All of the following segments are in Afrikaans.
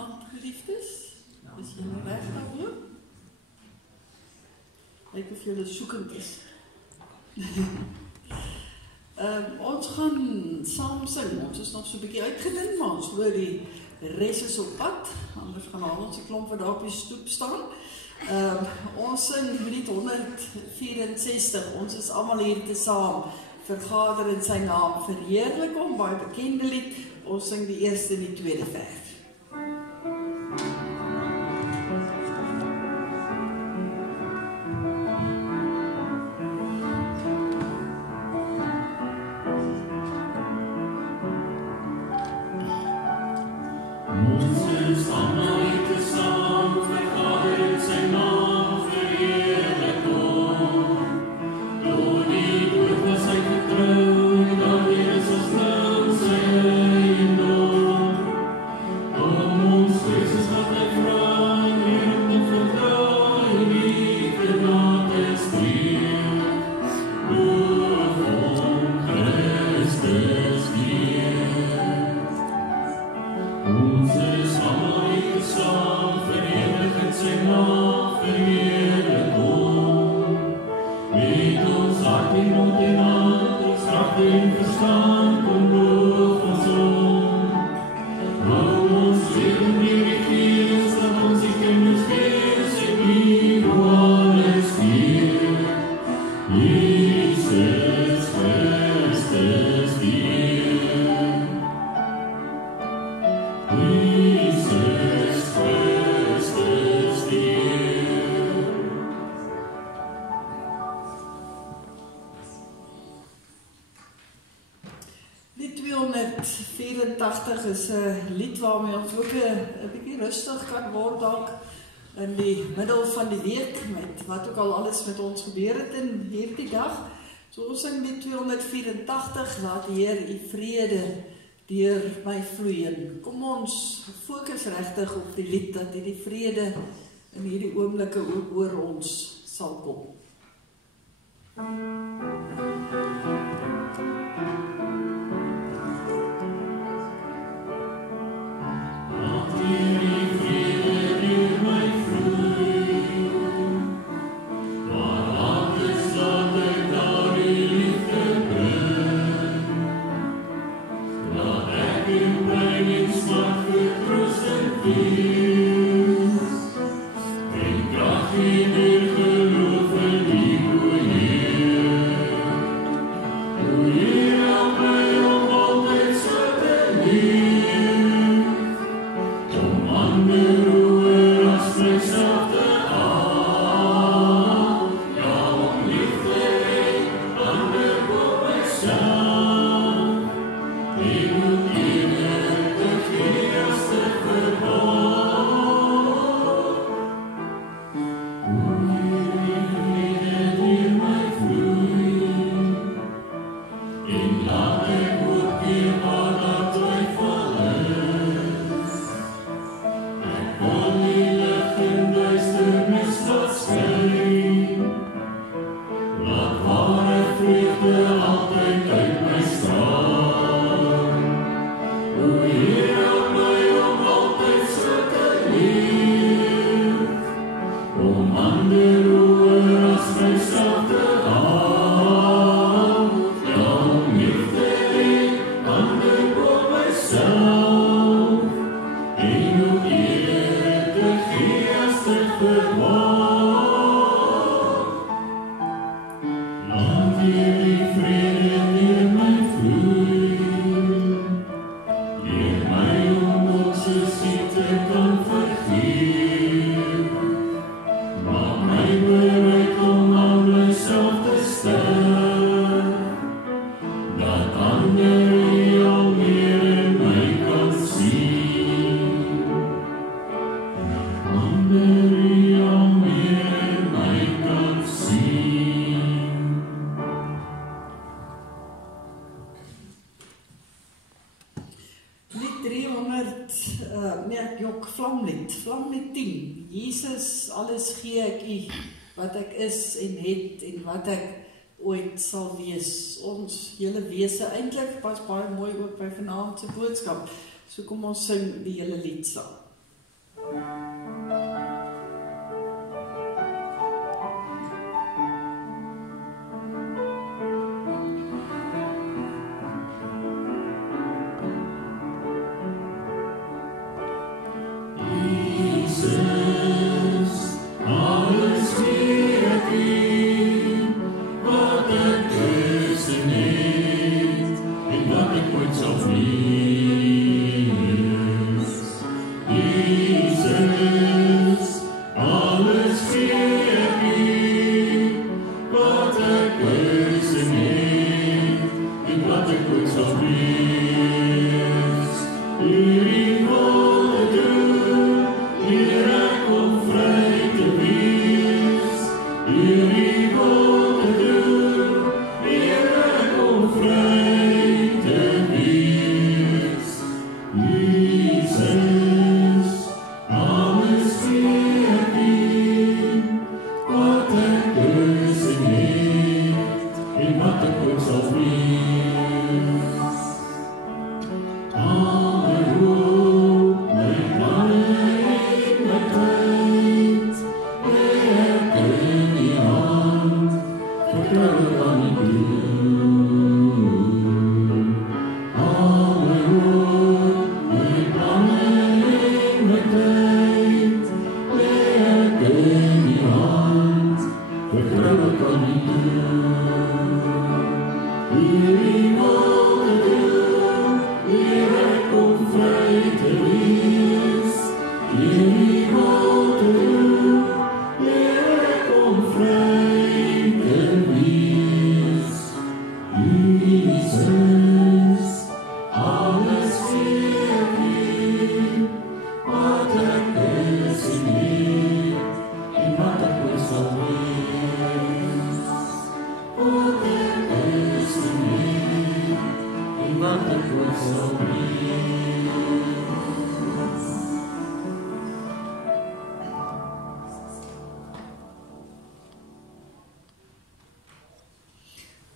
Goeienaand, geliefdes. Is julle reg daaroor? Lyk of julle soekend is. Ons gaan saam sing. Ons is nog so 'n bietjie uitgedink, maar ons hoor die res is op pad. Anders gaan haal ons 'n klomp wat daar op die stoep staan. Ons sing lied 164. Ons is almal hier te saam. Vergader in sy naam, verheerlik hom, baie bekende lied. Ons sing die eerste en die tweede vers. Is 'n lied waarmee ons ook 'n bietjie rustig kan word dalk in die middel van die week met wat ook al alles met ons gebeur het in hierdie dag. So ons sing lied 284, laat die Heer u vrede deur my vloei. Kom ons fokus regtig op die lied dat hierdie vrede in hierdie oomblikke ook oor ons sal kom. Vlamlied 10. Jesus, alles gee ek u, wat ek is en het en wat ek ooit sal wees. Ons hele wese eintlik pas baie mooi ook by vanaand se boodskap. So kom ons sing die hele lied saam.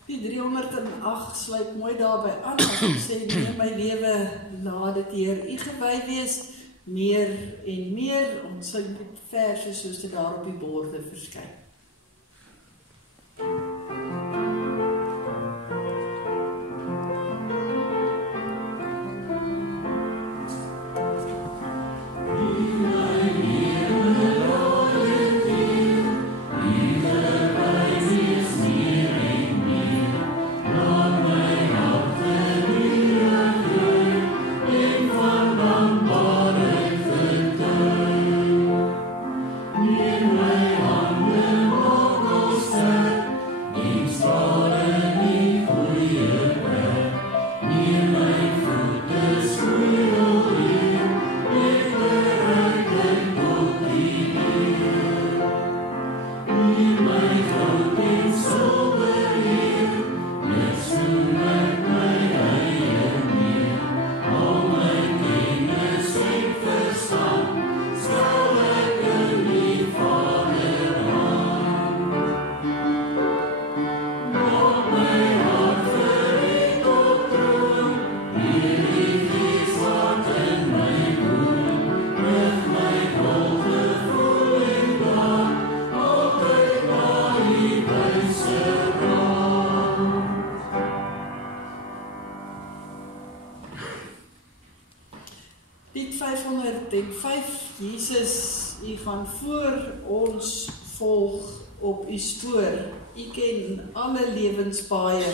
Die 308 sluit mooi daarby aan, as ek sê, nee, my lewe, laat dit Heer U gewy wees, meer en meer, ons sing met verse soos dit daar op die borde verskyn. Lied 505, Jesus, U gaan voor ons volg op U spoor. U ken alle lewenspaaie,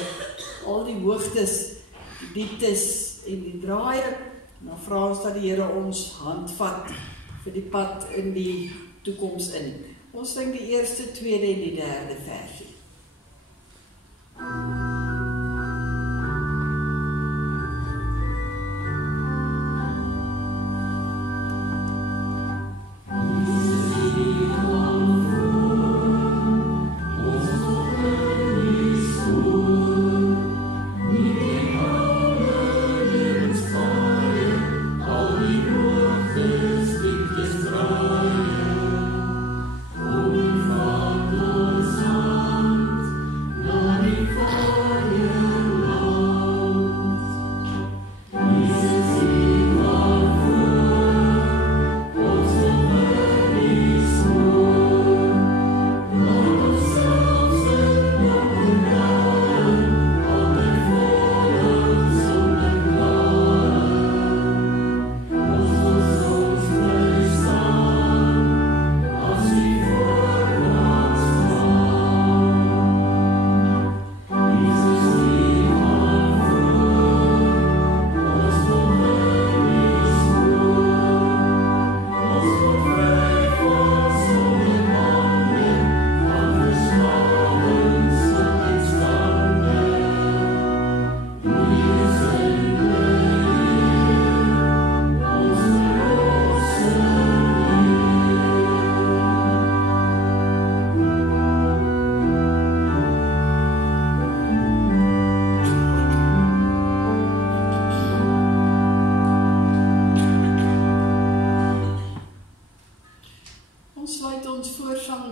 al die hoogtes, die dieptes en die draaie. Nou vra ons dat die Here ons handvat vir die pad in die toekoms in. Ons sing die eerste, tweede en die derde versie. Oh,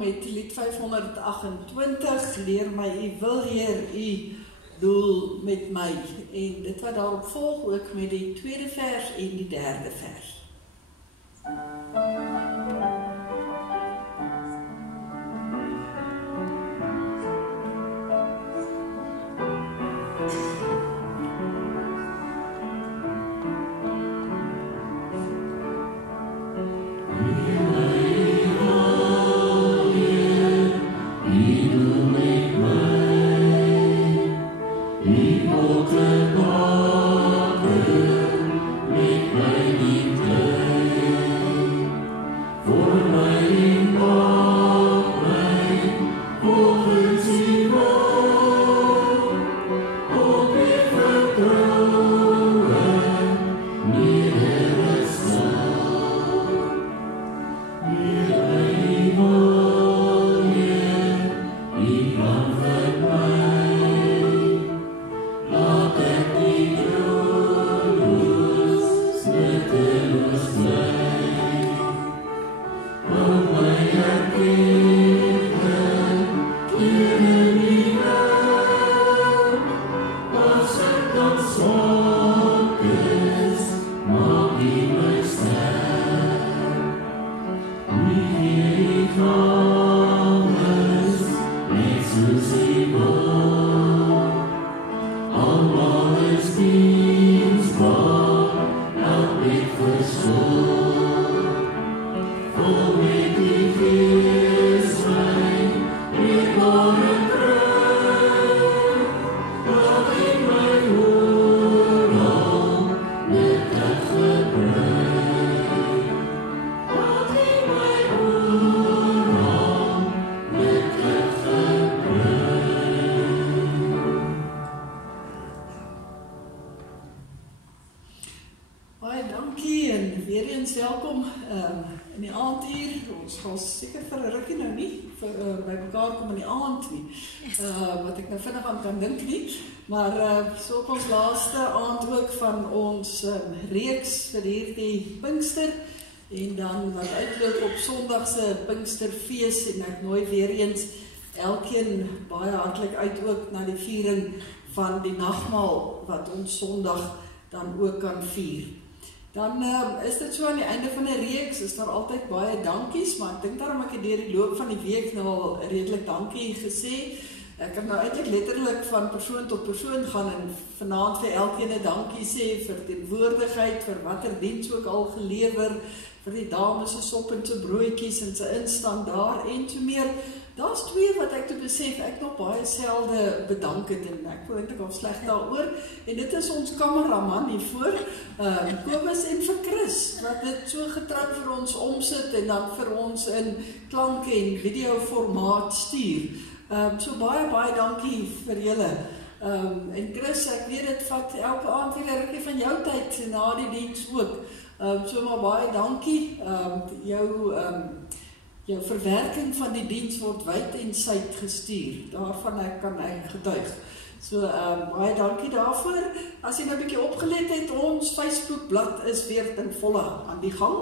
met lied 528, leer my u wil Heer, u doel met my. En dit wat daarop volg ook met die tweede vers en die derde vers. Maar so op ons laaste aand ook van ons reeks vir hierdie Pinkster en dan wat uitloop op Sondagse Pinksterfees en ek nooi weer eens elkeen baie hartlik uit ook na die viering van die nagmaal wat ons Sondag dan ook kan vier. Dan is dit so aan die einde van 'n reeks, is daar altyd baie dankies, maar ek dink daarom ek het deur die loop van die week nou al redelik dankie gesê. Ek kan nou eintlik letterlik van persoon tot persoon gaan en vanaand vir elkeen 'n dankie sê vir teenwoordigheid, vir watter diens ook al gelewer, vir die dames se sop en se broodjies en se instaan daar en so meer. Daar's twee wat ek te besef ek nog baie selde bedank het en ek voel eintlik al sleg daaroor. En dit is ons kameraman hiervoor, Kobus en vir Chris, wat dit so getrou vir ons omsit en dan vir ons in klanke en video formaat stuur. So baie dankie vir julle. En Chris, ek weet dit vat elke aand weer 'n rukkie van jou tyd na die diens ook. So maar baie dankie. Jou verwerking van die diens word wyd en suid gestuur. Daarvan kan ek getuig. So baie dankie daarvoor. As jy nou 'n bietjie opgelet het, ons Facebookblad is weer ten volle aan die gang.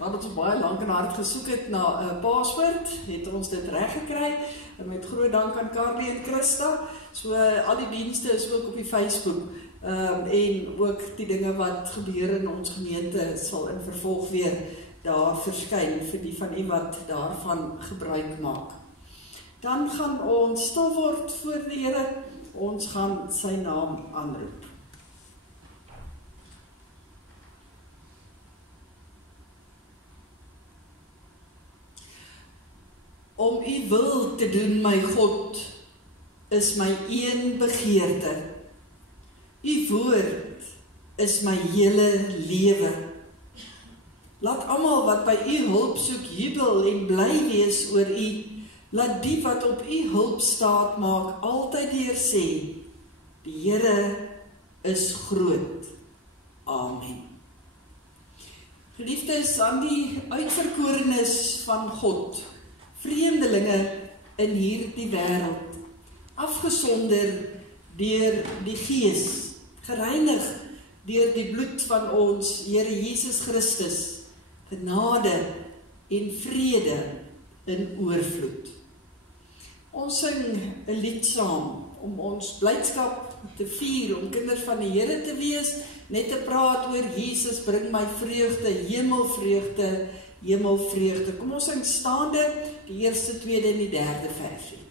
Nadat ons baie lank en hard gesoek het na 'n paswoord, het ons dit reg gekry. En met groot dank aan Carly en Christa. So al die dienste is ook op die Facebook. En ook die dinge wat gebeur in ons gemeente sal in vervolg weer daar verskyn vir die van u wat daarvan gebruik maak. Dan gaan ons stil word voor die Here. Ons gaan sy naam aanroep. Om u wil te doen, my God, is my een begeerte. U woord is my hele lewe. Laat almal wat by u hulp soek jubel en bly wees oor u. Laat die wat op u hulp staat maak altyd weer sê, die Here is groot. Amen. Geliefdes, aan die uitverkorenes van God, vreemdelinge in hierdie wêreld, afgesonder deur die Gees, gereinig deur die bloed van ons Here Jesus Christus, genade en vrede in oorvloed. Ons sing 'n lied saam om ons blydskap te vier, om kinders van die Here te wees, net te praat oor Jesus bring my vreugde, hemelvreugde, hemelvreugde. Kom ons sing staande die eerste, tweede en die derde versie.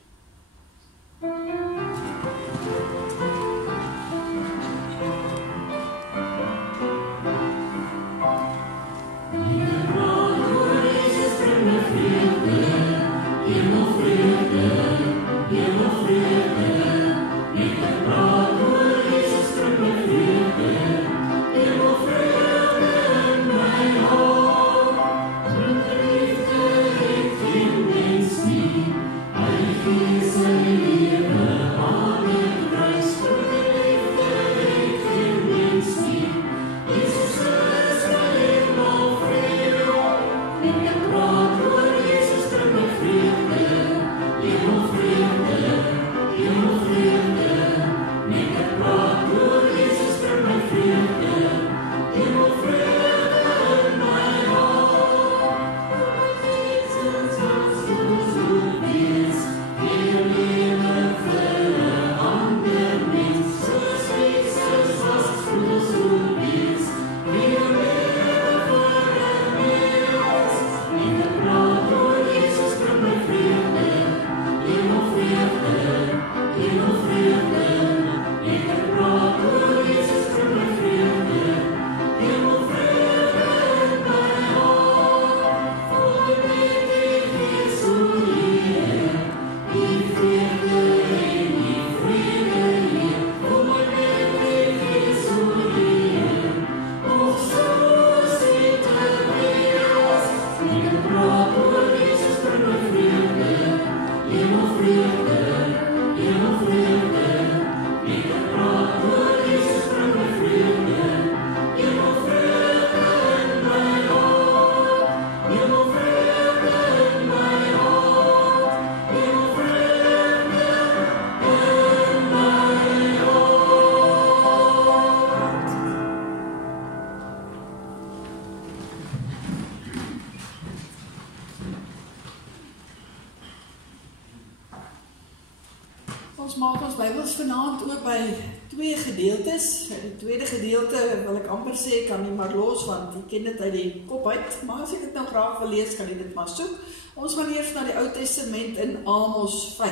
Ons maak ons Bybels vanaand ook by twee gedeeltes. Die tweede gedeelte wil ek amper sê, kan nie maar los, want ek ken dit uit die kop uit, maar as ek dit nou graag wil lees, kan ek dit maar soek. Ons gaan eers na die Ou Testament in Amos 5.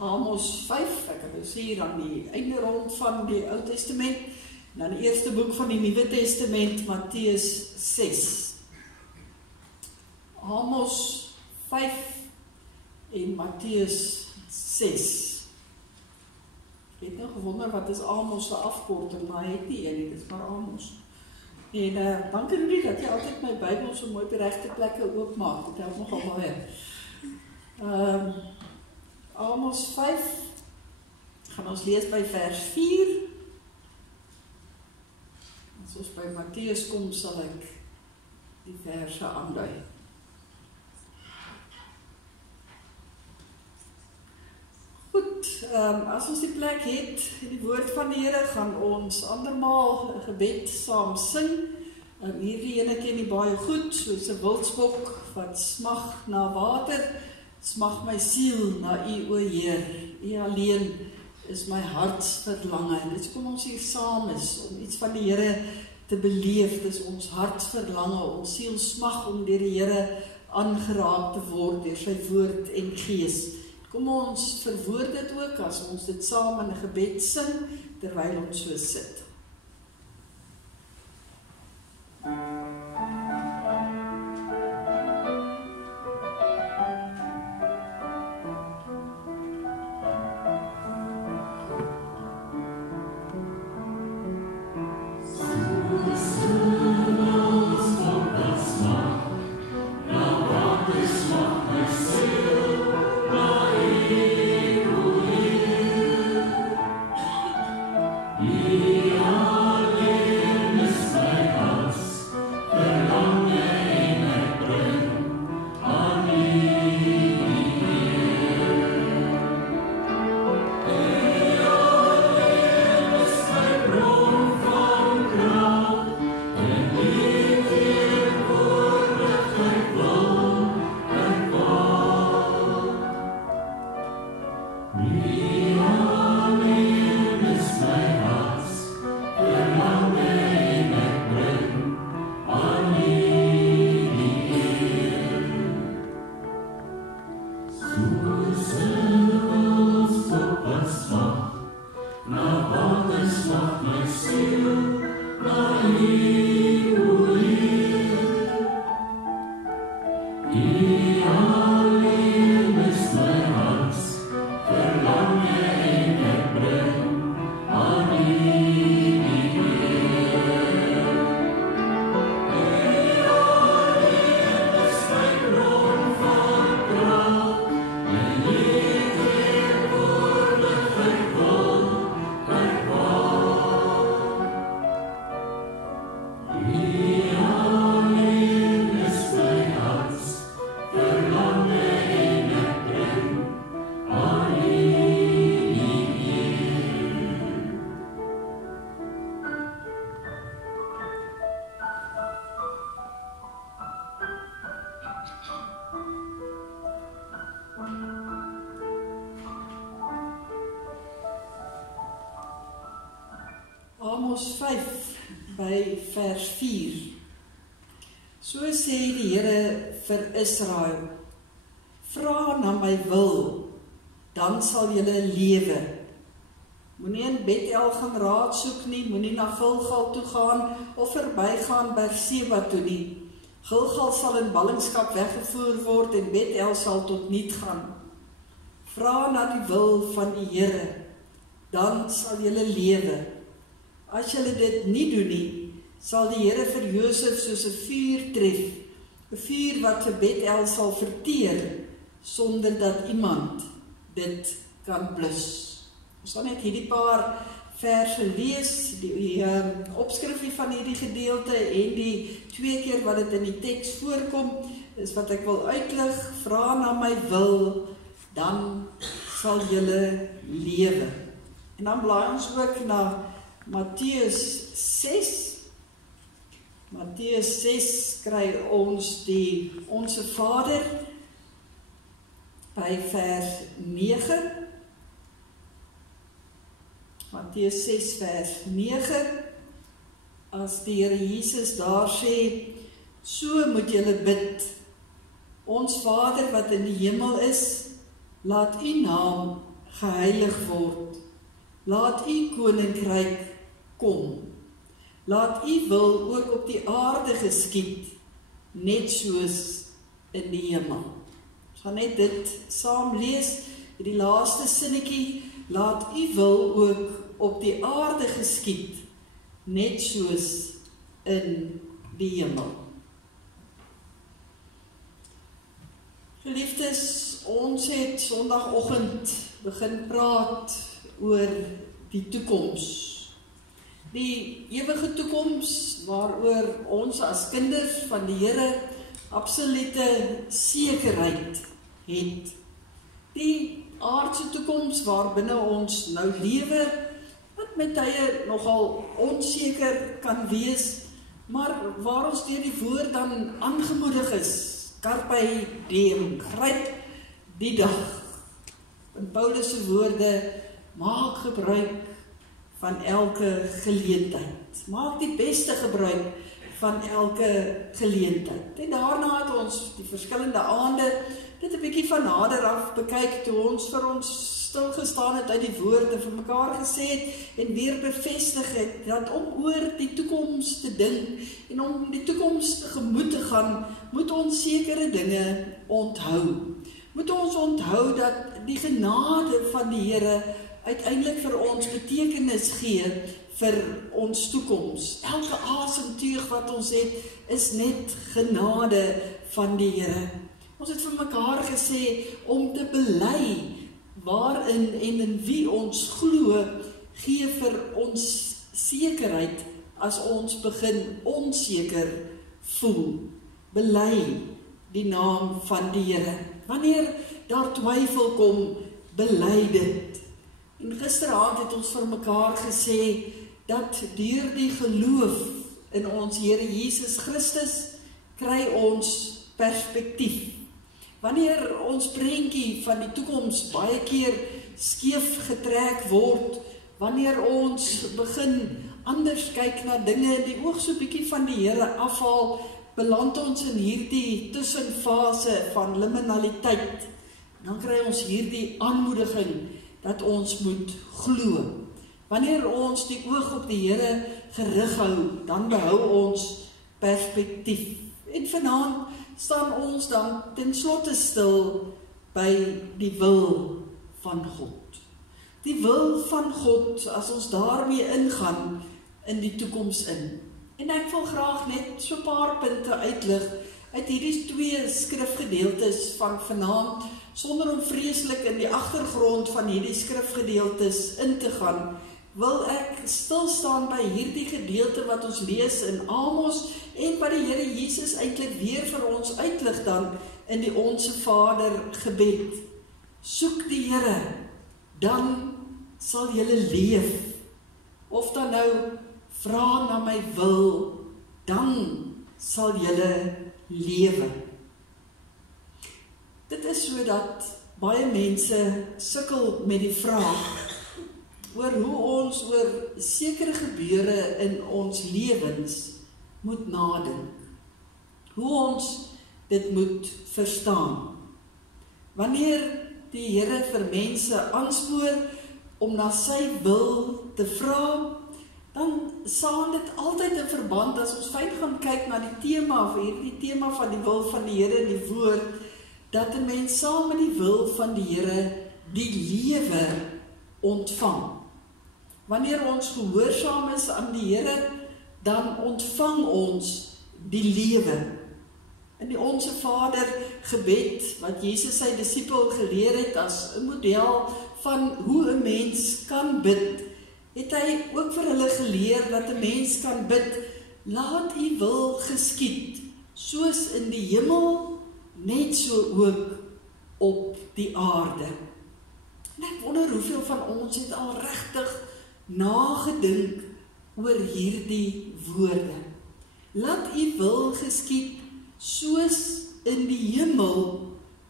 Amos 5, ek kan nou sê hier aan die einde rond van die Ou Testament, en dan die eerste boek van die Nuwe Testament, Matteus 6. Amos 5 en Matteus 6. Ek het nou gewonder wat is Amos se afkorting, maar hy het nie een nie, dit is maar Amos. En dankie Rudy dat jy altyd my Bybel so mooi op die regte plekke oopmaak, dit help nogal baie. Amos 5, gaan ons lees by vers 4. As ons by Matteus kom, sal ek die verse aandui. Goed, as ons die plek het, die woord van die Here, gaan ons andermaal 'n gebed saam sing. Hierdie ene ken nie baie goed, soos 'n wildsbok wat smag na water, smag my siel na U, o Heer. U alleen is my hartsverlange. En dit kom ons hier saam is, om iets van die Here te beleef. Dit is ons hartsverlange, ons siel smag om deur die Here aangeraak te word, deur sy woord en gees. Kom ons verwoord dit ook as ons dit saam in 'n gebed sing, terwyl ons so sit. Yeah. Amos 5 by vers 4. So sê die Here vir Israel: vra na my wil, dan sal julle lewe. Moenie in Bethel gaan raad soek nie, moenie na Gilgal toe gaan of verbygaan Berseba toe nie. Gilgal sal in ballingskap weggevoer word en Bethel sal tot niet gaan. Vra na die wil van die Here, dan sal julle lewe. As julle dit nie doen nie, sal die Here vir Josef soos 'n vuur tref, 'n vuur wat vir Bethel sal verteer, sonder dat iemand dit kan blus. Ons gaan net hierdie paar verse lees, die opskrifie van hierdie gedeelte en die 2 keer wat dit in die teks voorkom, is wat ek wil uitlig. Vra na my wil, dan sal julle lewe. En dan blaai ons ook na Matteus 6. Matteus 6 kry ons die Onse Vader by vers 9. Matteus 6 vers 9. As die Here Jesus daar sê, so moet julle bid: ons Vader wat in die hemel is, laat u naam geheilig word. Laat u koninkryk kom. Laat u wil ook op die aarde geskied, net soos in die hemel. Ons gaan net dit saam lees, die laaste sinnetjie: laat u wil ook op die aarde geskied, net soos in die hemel. Geliefdes, ons het Sondagoggend begin praat oor die toekoms. Die ewige toekoms waaroor ons as kinders van die Here absolute sekerheid het. Die aardse toekoms waarbinne ons nou lewe, wat met tye nogal onseker kan wees, maar waar ons deur die woord dan aangemoedig is. Carpe diem, gryp die dag. In Paulus se woorde, maak gebruik van elke geleentheid. Maak die beste gebruik van elke geleentheid. En daarna het ons die verskillende aande dit 'n bietjie van nader af bekyk, toe ons vir ons stilgestaan het uit die woorde, vir mekaar gesê het en weer bevestig het, dat om oor die toekoms te dink en om die toekoms tegemoet te gaan, moet ons sekere dinge onthou. Moet ons onthou dat die genade van die Here uiteindelik vir ons betekenis gee vir ons toekoms. Elke asemteug wat ons het, is net genade van die Here. Ons het vir mekaar gesê om te bely waarin en in wie ons glo, gee vir ons sekerheid as ons begin onseker voel. Bely die naam van die Here. Wanneer daar twyfel kom, bely dit. En gisteraand het ons vir mekaar gesê dat deur die geloof in ons Here Jesus Christus kry ons perspektief. Wanneer ons prentjie van die toekoms baie keer skeef getrek word, wanneer ons begin anders kyk na dinge en die oog so bietjie van die Here afhaal, beland ons in hierdie tussenfase van liminaliteit. Dan kry ons hierdie aanmoediging dat ons moet glo. Wanneer ons die oog op die Here gerig hou, dan behou ons perspektief. En vanaand staan ons dan ten slotte stil by die wil van God. Die wil van God, as ons daarmee ingaan in die toekoms in. En ek wil graag net so 'n paar punte uitlig uit hierdie 2 skrifgedeeltes van vanaand, sonder om vreeslik in die agtergrond van hierdie skrifgedeeltes in te gaan, wil ek stil staan by hierdie gedeelte wat ons lees in Amos en wat die Here Jesus eintlik weer vir ons uitlig dan in die Onse Vader gebed. Soek die Here, dan sal julle leef. Of dan nou vra na my wil, dan sal julle lewe. Dit is so dat baie mense sukkel met die vraag, oor hoe ons oor sekere gebeure in ons lewens moet nadink. Hoe ons dit moet verstaan. Wanneer die Here vir mense aanspoor om na sy wil te vra, dan staan dit altyd in verband, as ons fyn gaan kyk na die tema, of hierdie tema van die wil van die Here in die woord, dat 'n mens saam met die wil van die Here die lewe ontvang. Wanneer ons gehoorsaam is aan die Here, dan ontvang ons die lewe. In die Onse Vader gebed, wat Jesus sy disipel geleer het as 'n model van hoe 'n mens kan bid, het hy ook vir hulle geleer dat 'n mens kan bid, laat U wil geskied, soos in die hemel, net so ook op die aarde. En ek wonder hoeveel van ons het al regtig nagedink oor hierdie woorde. Laat U wil geskied, soos in die hemel,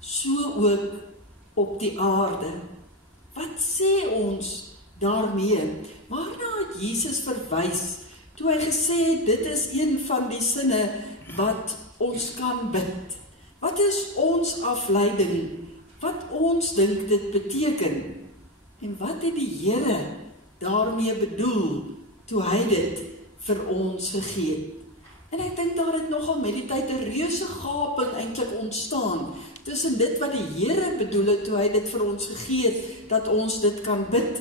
so ook op die aarde. Wat sê ons daarmee? Waarna het Jesus verwys toe hy gesê het, dit is een van die sinne wat ons kan bid? Wat is ons afleiding? Wat ons dink dit beteken? En wat het die Here daarmee bedoel toe hy dit vir ons gegee het? En ek dink daar het nogal met die tyd 'n reuse gaping eintlik ontstaan tussen dit wat die Here bedoel het toe hy dit vir ons gegee het, dat ons dit kan bid,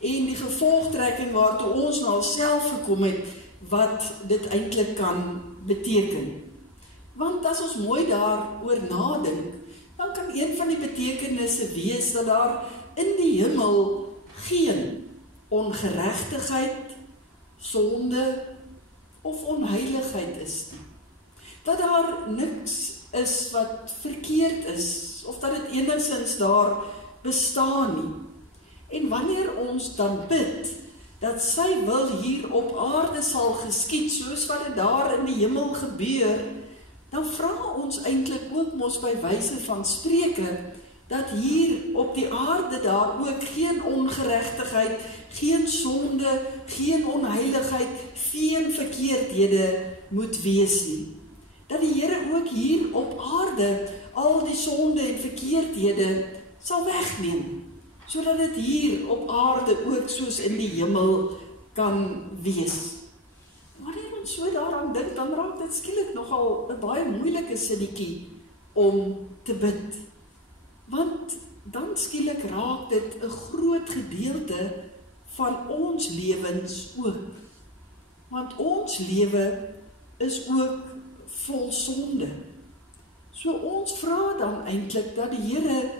en die gevolgtrekking waartoe ons nou self gekom het, wat dit eintlik kan beteken. Want as ons mooi daaroor nadink, dan kan een van die betekenisse wees dat daar in die hemel geen ongeregtigheid, sonde of onheiligheid is nie. Dat daar niks is wat verkeerd is, of dat dit enigstens daar bestaan nie. En wanneer ons dan bid, dat sy wil hier op aarde sal geskied, soos wat dit daar in die hemel gebeur, dan vra ons eintlik ook mos by wyse van Spreuke, dat hier op die aarde daar ook geen ongeregtigheid, geen sonde, geen onheiligheid, geen verkeerdhede moet wees nie. Dat die Here ook hier op aarde al die sonde en verkeerdhede sal wegneem, sodat dit hier op aarde ook soos in die hemel kan wees. Wanneer ons so daaraan dink, dan raak dit skielik nogal 'n baie moeilike sinnetjie om te bid. Want dan skielik raak dit 'n groot gedeelte van ons lewens ook. Want ons lewe is ook vol sonde. So ons vra dan eintlik dat die Here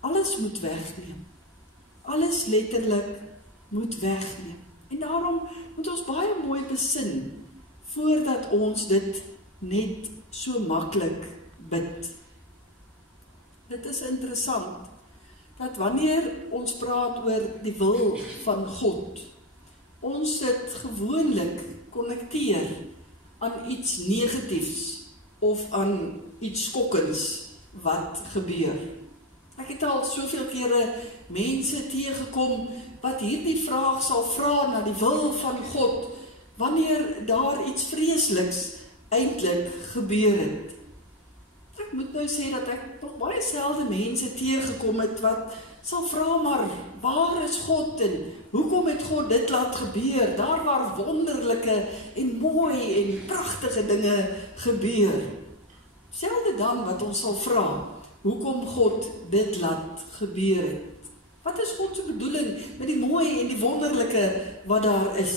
alles moet wegneem. Alles letterlik moet wegneem. En daarom moet ons baie mooi besin, voordat ons dit net so maklik bid. Dit is interessant, dat wanneer ons praat oor die wil van God, ons dit gewoonlik konnekteer aan iets negatiefs, of aan iets skokkends wat gebeur. Ek het al soveel kere mense teëgekom wat hierdie vraag sal vra na die wil van God, wanneer daar iets vreesliks eintlik gebeur het. Ek moet nou sê dat ek nog baie selde mense teëgekom het wat sal vra, maar waar is God en hoekom het God dit laat gebeur, daar waar wonderlike en mooi en pragtige dinge gebeur. Selde dan wat ons sal vra, hoekom God dit laat gebeur het. Wat is God se bedoeling met die mooi en die wonderlike wat daar is?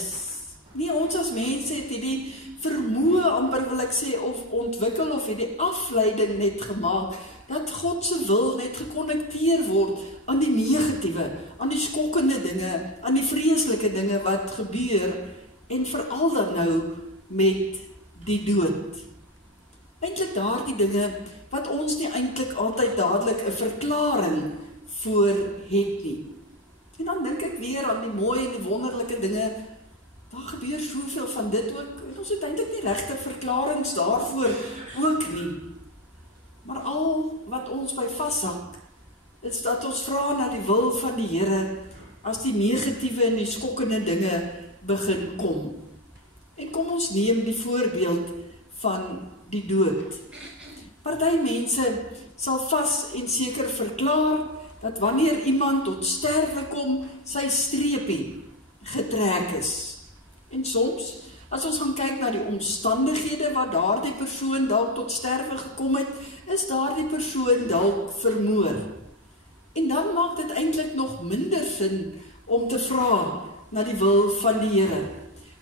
Nie ons as mense het die vermoë, amper wil ek sê, of ontwikkel of het die afleiding net gemaak, dat God se wil net gekonnekteer word aan die negatiewe, aan die skokkende dinge, aan die vreeslike dinge wat gebeur, en veral dan nou met die dood. Eintlik daardie dinge wat ons nie eintlik altyd dadelik 'n verklaring voor het nie. En dan dink ek weer aan die mooi en die wonderlike dinge, daar gebeur soveel van dit ook, en ons het eintlik nie regte verklaringe daarvoor ook nie. Maar al wat ons by vashak, is dat ons vra na die wil van die Here as die negatiewe en die skokkende dinge begin kom. En kom ons neem die voorbeeld van die dood. Party mense sal vas en seker verklaar dat wanneer iemand tot sterwe kom, sy streepie getrek is. En soms, as ons gaan kyk na die omstandighede wat daardie persoon dalk tot sterwe gekom het, is daardie persoon dalk vermoor. En dan maak dit eintlik nog minder sin om te vra na die wil van die Here.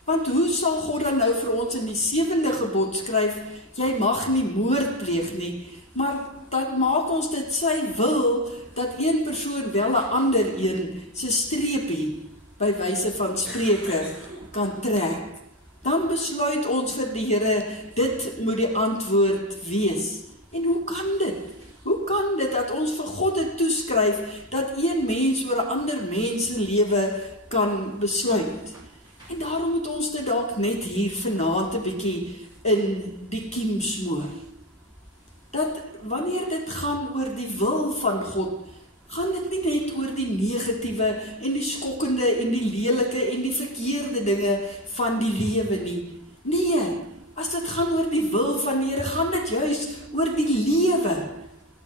Want hoe sal God dan nou vir ons in die 7de gebod skryf, jy mag nie moord pleeg nie, maar dan maak ons dit sy wil, dat een persoon wel 'n ander een se streepie, by wyse van spreuke, kan trek. Dan besluit ons vir die Here, dit moet die antwoord wees. En hoe kan dit? Hoe kan dit dat ons vir God dit toeskryf, dat een mens oor 'n ander mens se lewe kan besluit? En daarom moet ons dit dalk net hier vanaand 'n bietjie in die kiem smoor. Dat wanneer dit gaan oor die wil van God, gaan dit nie net oor die negatiewe en die skokkende en die lelike en die verkeerde dinge van die lewe nie. Nee, as dit gaan oor die wil van die Here, gaan dit juis oor die lewe.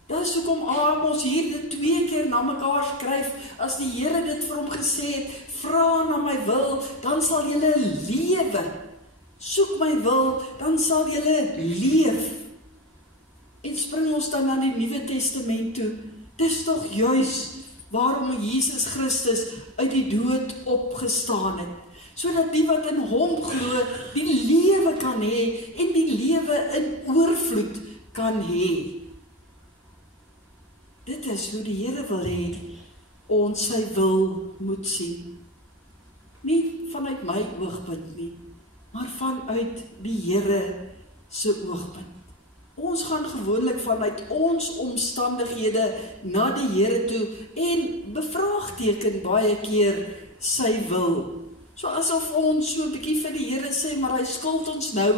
Dit is hoekom Amos hier dit 2 keer na mekaar skryf, as die Here dit vir hom gesê het, vra na my wil, dan sal julle lewe. Soek my wil, dan sal julle leef. En spring ons dan na die Nuwe Testament toe. Dis tog juis waarom Jesus Christus uit die dood opgestaan het, sodat die wat in hom glo, die lewe kan hê en die lewe in oorvloed kan hê. Dit is hoe die Here wil hê ons sy wil moet sien. Nie vanuit my oogpunt nie, maar vanuit die Here se oogpunt. Ons gaan gewoonlik vanuit ons omstandighede na die Here toe en bevraagteken baie keer sy wil. So asof ons so 'n bietjie vir die Here sê, maar hy skuld ons nou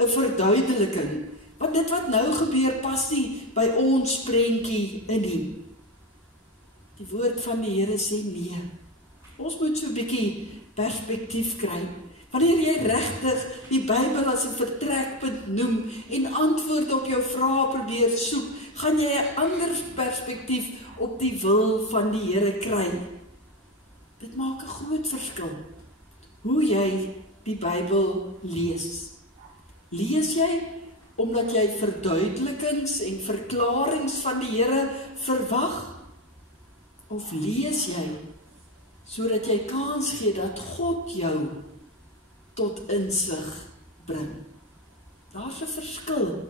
'n verduideliking. Want dit wat nou gebeur pas nie by ons prentjie in nie. Die woord van die Here sê nee. Ons moet so 'n bietjie perspektief kry. Wanneer jy regtig die Bybel as 'n vertrekpunt noem en antwoorde op jou vrae probeer soek, gaan jy 'n ander perspektief op die wil van die Here kry. Dit maak 'n groot verskil hoe jy die Bybel lees. Lees jy omdat jy verduidelikings en verklaringe van die Here verwag? Of lees jy sodat jy kans gee dat God jou tot insig bring? Daar's 'n verskil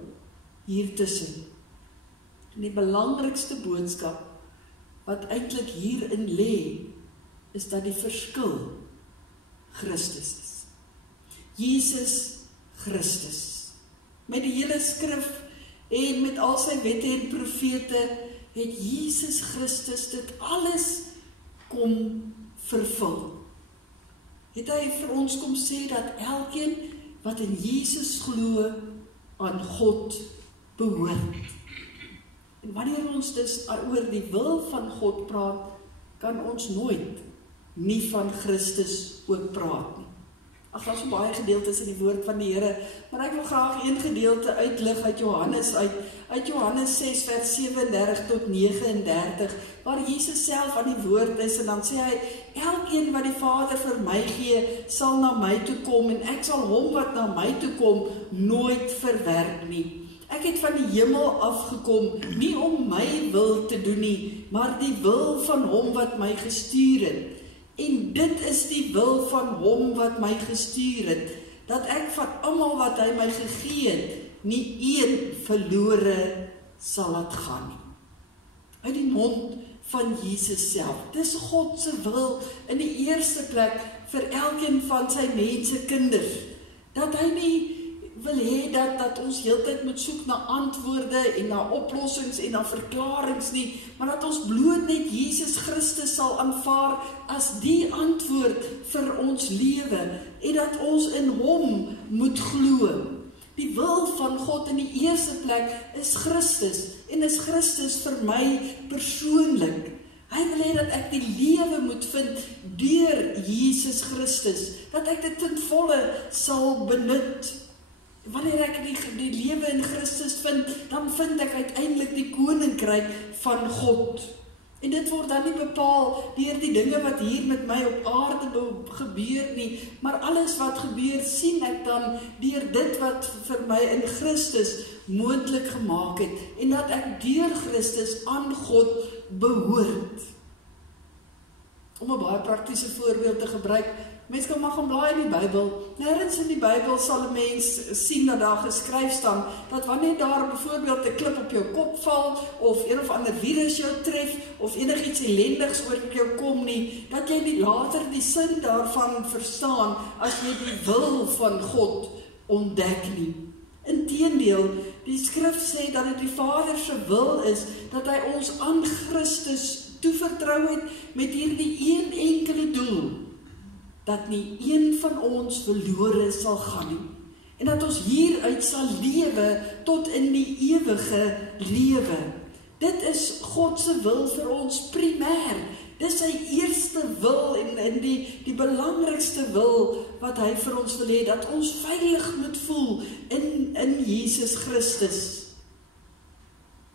hier tussen. En die belangrikste boodskap wat eintlik hierin lê, is dat die verskil Christus is. Jesus Christus. Met die hele skrif en met al sy wette en profete het Jesus Christus dit alles kom vervul. Het hy vir ons kom sê dat elkeen wat in Jesus glo aan God behoort. En wanneer ons dus oor die wil van God praat, kan ons nooit nie van Christus ook praat nie. Ag, daar is so baie gedeeltes in die woord van die Here, maar ek wil graag een gedeelte uitlig uit Johannes uit Johannes 6 vers 37 tot 39, waar Jesus self aan die woord is en dan sê hy, elkeen wat die Vader vir my gee, sal na my toe kom en ek sal hom wat na my toe kom nooit verwerp nie. Ek het van die hemel afgekom, nie om my wil te doen nie, maar die wil van hom wat my gestuur het. En dit is die wil van hom wat my gestuur het, dat ek van almal wat hy my gegee het, nie een verlore sal laat gaan nie. Uit die mond van Jesus self. Dis God se wil in die eerste plek vir elkeen van sy mense kinders, dat hy nie wil hê dat ons heeltyd moet soek na antwoorde en na oplossings en na verklaringe nie, maar dat ons bloot net Jesus Christus sal aanvaar as die antwoord vir ons lewe en dat ons in hom moet glo. Die wil van God in die eerste plek is Christus en is Christus vir my persoonlik. Hy wil hê dat ek die lewe moet vind deur Jesus Christus, dat ek dit ten volle sal benut. Wanneer ek die lewe in Christus vind, dan vind ek uiteindelik die koninkryk van God. En dit word dan nie bepaal deur die dinge wat hier met my op aarde gebeur nie, maar alles wat gebeur sien ek dan deur dit wat vir my in Christus moontlik gemaak het, en dat ek deur Christus aan God behoort. Om 'n baie praktiese voorbeeld te gebruik, mens kan maar gaan blaai in die Bybel. Nêrens in die Bybel sal 'n mens sien dat daar geskryf staan, dat wanneer daar byvoorbeeld 'n klip op jou kop val, of een of ander virus jou tref, of enigiets ellendigs oor jou kom nie, dat jy nie later die sin daarvan verstaan, as jy die wil van God ontdek nie. Inteendeel, die skrif sê dat dit die Vader se wil is, dat hy ons aan Christus toevertrou het met hierdie een enkele doel, dat nie een van ons verlore sal gaan nie, en dat ons hieruit sal lewe tot in die ewige lewe. Dit is God se wil vir ons primêr. Dis sy eerste wil en die belangrikste wil wat hy vir ons wil hê, dat ons veilig moet voel in Jesus Christus.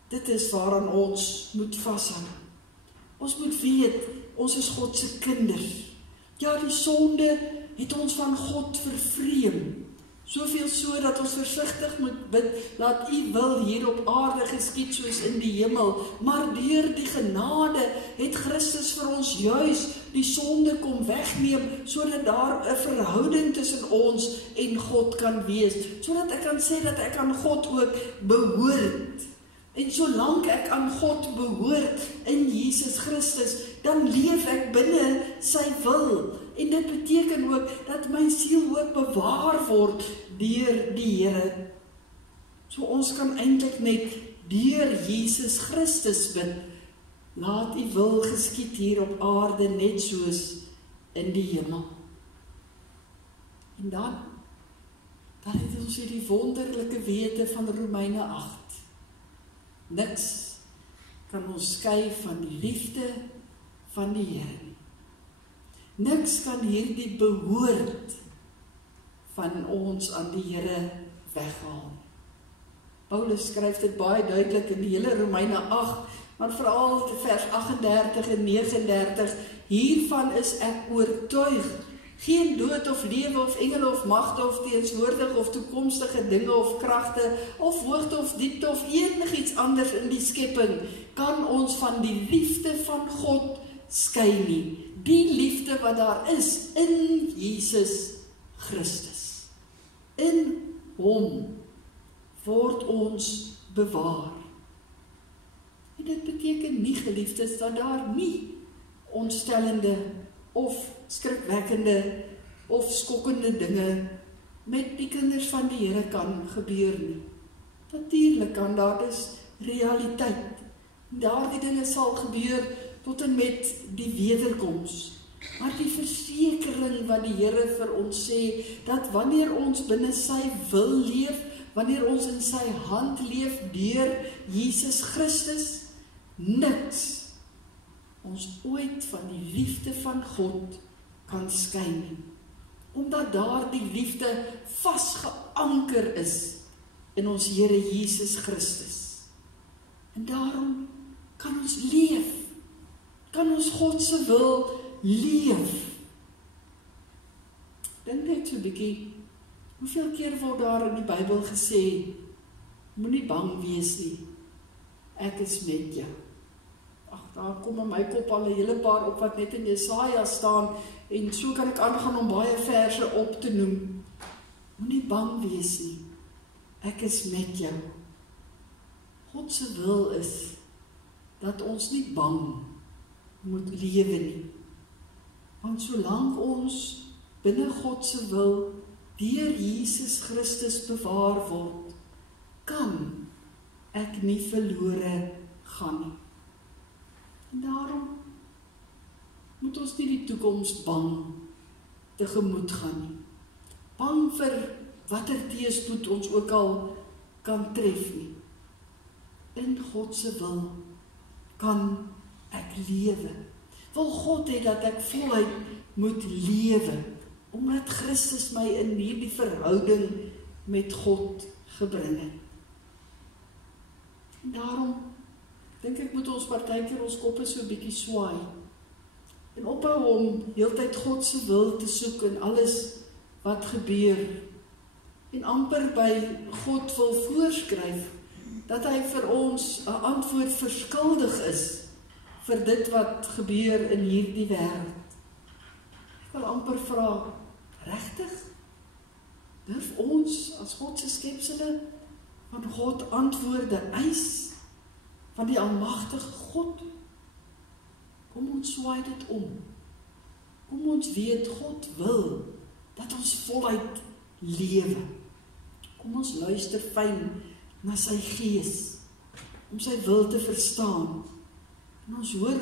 Dit is waaraan ons moet vashou. Ons moet weet, ons is God se kinders. Ja, die sonde het ons van God vervreem. Soveel so dat ons versigtig moet bid, laat U wil hier op aarde geskied soos in die hemel. Maar deur die genade het Christus vir ons juis die sonde kom wegneem, sodat daar 'n verhouding tussen ons en God kan wees, sodat ek kan sê dat ek aan God ook behoort. En solank ek aan God behoort in Jesus Christus, dan leef ek binne sy wil. En dit beteken ook dat my siel ook bewaar word deur die Here. So ons kan eintlik net deur Jesus Christus bid, laat U wil geskied hier op aarde net soos in die hemel. En dan het ons hierdie wonderlike wete van Romeine 8. Niks kan ons skei van die liefde van die Here nie. Niks kan hierdie behoort van ons aan die Here weghaal. Paulus skryf dit baie duidelik in die hele Romeine 8, maar veral vers 38 en 39, hiervan is ek oortuig, geen dood of lewe of engele of magte of teenswoordige of toekomstige dinge of kragte of hoogte of diepte of enigiets anders in die skepping kan ons van die liefde van God skei nie. Die liefde wat daar is in Jesus Christus. In hom word ons bewaar. En dit beteken nie, geliefdes, dat daar nie ontstellende of skrikwekkende of skokkende dinge met die kinders van die Here kan gebeur nie. Natuurlik kan daar dus realiteit. Daardie dinge sal gebeur tot en met die wederkoms. Maar die versekering wat die Here vir ons sê, dat wanneer ons binne sy wil leef, wanneer ons in sy hand leef deur Jesus Christus, niks ons ooit van die liefde van God kan skei nie. Omdat daar die liefde vasgeanker is in ons Here Jesus Christus. En daarom kan ons leef, kan ons God se wil leef. Dink net so 'n bietjie, hoeveel keer word daar in die Bybel gesê, moenie bang wees nie, ek is met jou. Ag, daar kom in my kop al 'n hele paar op wat net in Jesaja staan, en so kan ek aangaan om baie verse op te noem. Moenie bang wees nie, ek is met jou. God se wil is dat ons nie bang moet lewe nie. Want solank ons binne God se wil deur Jesus Christus bewaar word, kan ek nie verlore gaan nie. En daarom moet ons nie die toekoms bang tegemoet gaan nie. Bang vir watter teëspoed ons ook al kan tref nie. In God se wil kan ek lewe. Wil God hê dat ek voluit moet lewe, omdat Christus my in hierdie verhouding met God gebring het. En daarom dink ek moet ons partykeer ons koppe so 'n bietjie swaai en ophou om heeltyd God se wil te soek in alles wat gebeur en amper by God wil voorskryf dat hy vir ons 'n antwoord verskuldig is vir dit wat gebeur in hierdie wêreld. Ek wil amper vra, regtig? Durf ons as God se skepsele van God antwoorde eis van die almagtige God? Kom ons swaai dit om. Kom ons weet God wil dat ons voluit lewe. Kom ons luister fyn na sy gees om sy wil te verstaan. En ons hoor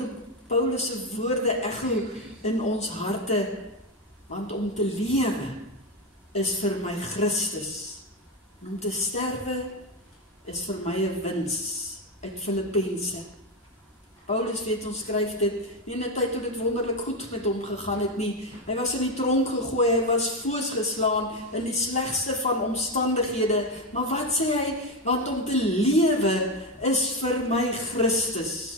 Paulus se woorde echo in ons harte, want om te lewe is vir my Christus, en om te sterwe is vir my 'n wins, uit Filippense. Paulus weet ons skryf dit nie in 'n tyd toe dit wonderlik goed met hom gegaan het nie. Hy was in die tronk gegooi, hy was voorsgeslaan in die slegste van omstandighede. Maar wat sê hy? Want om te lewe is vir my Christus.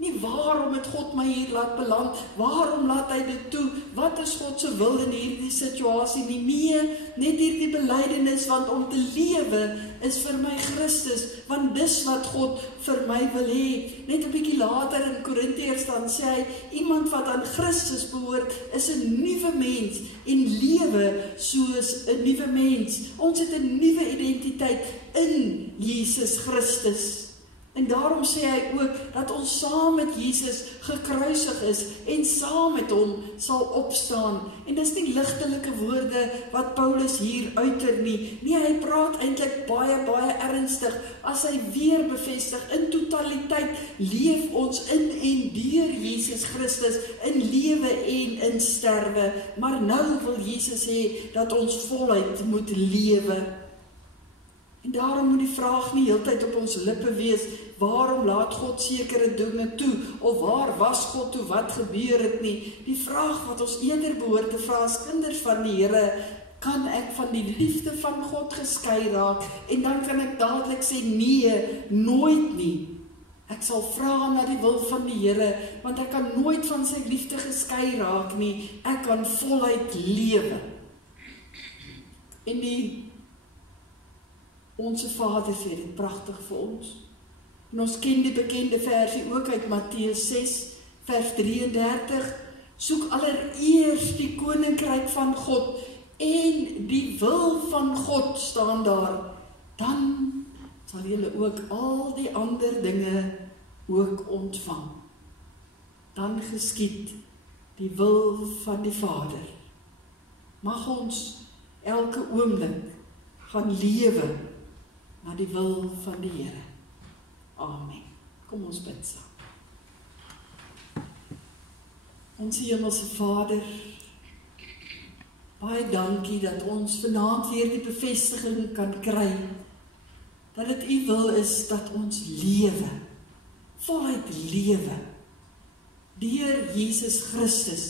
Nie waarom het God my hier laat beland, waarom laat hy dit toe, wat is God se wil in hierdie situasie nie, nee, net hierdie belydenis, want om te lewe is vir my Christus, want dis wat God vir my wil hê. Net 'n bietjie later in Korintiërs dan sê hy, iemand wat aan Christus behoort, is 'n nuwe mens, en lewe soos 'n nuwe mens. Ons het 'n nuwe identiteit in Jesus Christus. En daarom sê hy ook, dat ons saam met Jesus gekruisig is, en saam met hom sal opstaan. En dis nie ligtelike woorde wat Paulus hier uiter nie. Nee, hy praat eintlik baie, baie ernstig, as hy weer bevestig, in totaliteit leef ons in en deur Jesus Christus, in lewe en in sterwe. Maar nou wil Jesus hê, dat ons voluit moet lewe. En daarom moet die vraag nie heeltyd op ons lippe wees, waarom laat God sekere dinge toe, of waar was God toe, wat gebeur het nie. Die vraag wat ons eerder behoort te vra as kinders van die Here, kan ek van die liefde van God geskei raak? En dan kan ek dadelik sê, nee, nooit nie. Ek sal vra na die wil van die Here, want ek kan nooit van sy liefde geskei raak nie. Ek kan voluit lewe. En Onse Vader sê dit pragtig vir ons. En ons ken die bekende versie ook uit Matteus 6, vers 33. Soek allereers die koninkryk van God en die wil van God, staan daar. Dan sal julle ook al die ander dinge ook ontvang. Dan geskied die wil van die Vader. Mag ons elke oomblik gaan lewe na die wil van die Here. Amen. Kom ons bid saam. Ons Hemelse Vader, baie dankie dat ons vanaand weer die bevestiging kan kry, dat dit U wil is dat ons lewe, voluit lewe, deur Jesus Christus,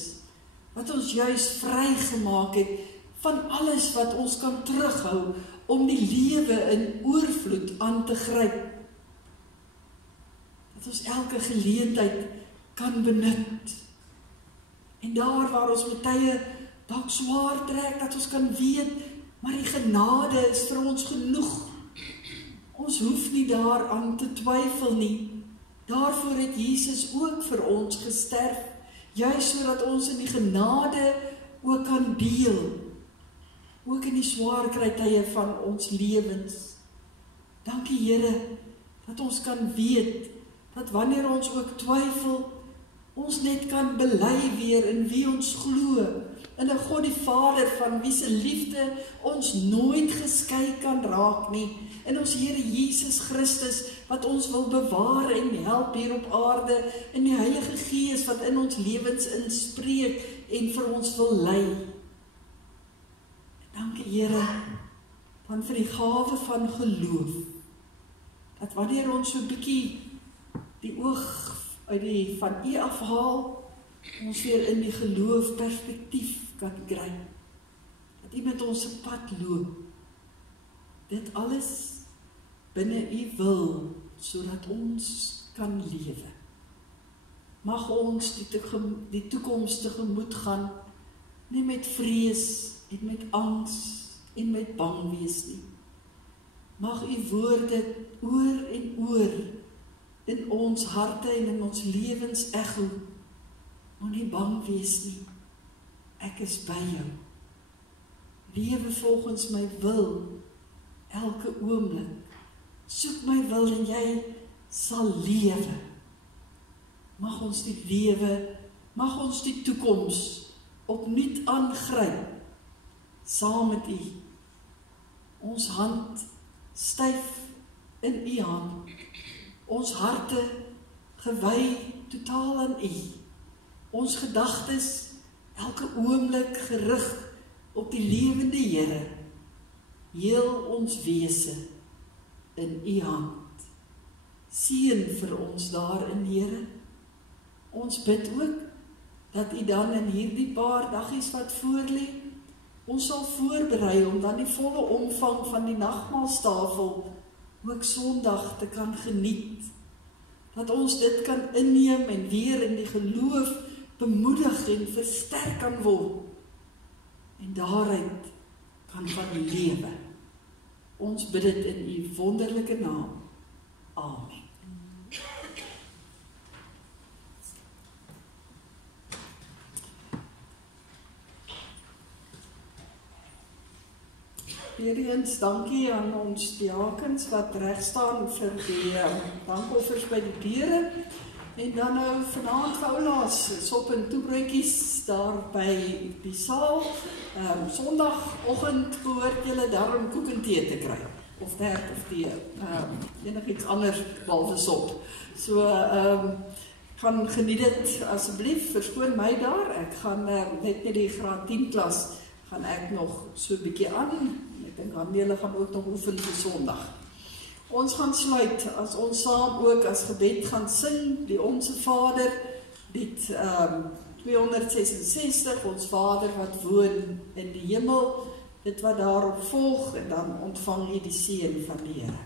wat ons juis vrygemaak het van alles wat ons kan terughou, om die lewe in oorvloed aan te gryp. Dat ons elke geleentheid kan benut. En daar waar ons met tye dalk swaar trek, dat ons kan weet, maar die genade is vir ons genoeg. Ons hoef nie daaraan te twyfel nie. Daarvoor het Jesus ook vir ons gesterf, juis sodat ons in die genade ook kan deel. Ook in die swaar kry tye van ons lewens. Dankie Here, dat ons kan weet, dat wanneer ons ook twyfel, ons net kan bely weer in wie ons glo, in 'n God die Vader van wie se liefde ons nooit geskei kan raak nie, in ons Here Jesus Christus, wat ons wil bewaar en help hier op aarde, in die Heilige Gees wat in ons lewens inspreek en vir ons wil lei. Dankie Here, dan vir die gawe van geloof, dat wanneer ons so 'n bietjie die oog uit die van U afhaal, ons weer in die geloof perspektief kan kry. Dat U met ons op pad loop. Dit alles binne U wil, sodat ons kan lewe. Mag ons die toekoms tegemoet gaan, nie met vrees en met angs en met bang wees nie. Mag U woorde oor en oor in ons harte en in ons lewens echo. Moenie bang wees nie. Ek is by jou. Lewe volgens my wil, elke oomblik. Soek my wil en jy sal lewe. Mag ons die lewe, mag ons die toekoms opnuut aangryp, saam met U. Ons hand styf in U hand. Ons harte gewy totaal aan U. Ons gedagtes elke oomblik gerig op die lewende Here. Heel ons wese in U hand. Seën vir ons daarin, Here. Ons bid ook dat U dan in hierdie paar daggies wat voorlê, ons sal voorberei om dan die volle omvang van die nagmaalstafel ook Sondag te kan geniet. Dat ons dit kan inneem en weer in die geloof bemoedig en versterk kan word. En daaruit kan van lewe. Ons bid dit in U wonderlike naam. Amen. Weer eens dankie aan ons diakens wat reg staan vir die dankoffers by die deure. En dan nou vanaand vir oulaas, sop en toebroodjies daar by die saal. Sondagoggend behoort julle daarom koek en tee te kry. Of tert of tee. Enigiets anders behalwe sop. So, gaan geniet dit asseblief, verskoon my daar. Ek gaan net die graad 10 klas, gaan ek nog so 'n bietjie aan. Ek dink Handele gaan ook nog oefen vir Sondag. Ons gaan sluit, as ons saam ook as gebed gaan sing, die Onse Vader, lied 266, ons Vader wat woon in die hemel, dit wat daarop volg, en dan ontvang U die seën van die Here.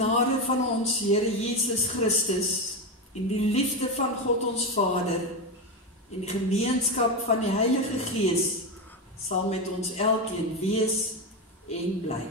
genade van ons Here Jesus Christus en die liefde van God ons Vader en die gemeenskap van die Heilige Gees sal met ons elkeen wees en bly.